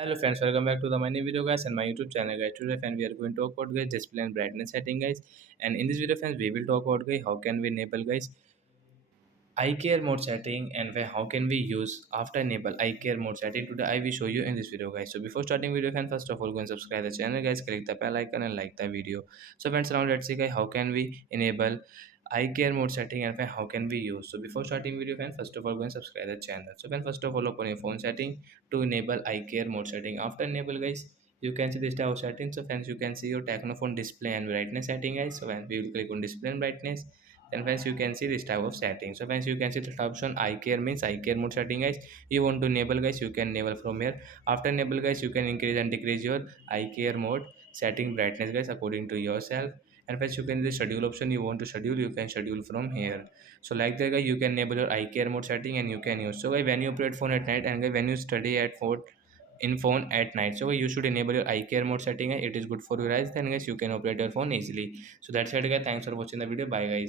Hello friends, welcome back to the my new video guys and my YouTube channel guys. Today friends we are going to talk about guys display and brightness setting guys, and in this video friends we will talk about guys how can we enable guys eye care mode setting and how can we use after enable eye care mode setting. Today I will show you in this video guys. So before starting video friends, first of all go and subscribe the channel guys, click the bell icon and like the video. So friends, now let's see guys how can we enable eye care mode setting and how can we use. So before starting video friends, first of all go and subscribe the channel. So friends, first of all open your phone setting to enable eye care mode setting. After enable guys, you can see this type of settings. So friends, you can see your Tecno phone display and brightness setting guys. So when we will click on display and brightness, then friends you can see this type of setting. So friends, you can see the option eye care means eye care mode setting guys. You want to enable guys, you can enable from here. After enable guys, you can increase and decrease your eye care mode setting brightness guys according to yourself. And friends, you can the schedule option, you want to schedule, you can schedule from here. So like that guys, you can enable your eye care mode setting and you can use. So guys, when you operate phone at night and guys, when you study at phone in phone at night, so you should enable your eye care mode setting. It is good for your eyes, then guys you can operate your phone easily. So that's it guys, thanks for watching the video, bye guys.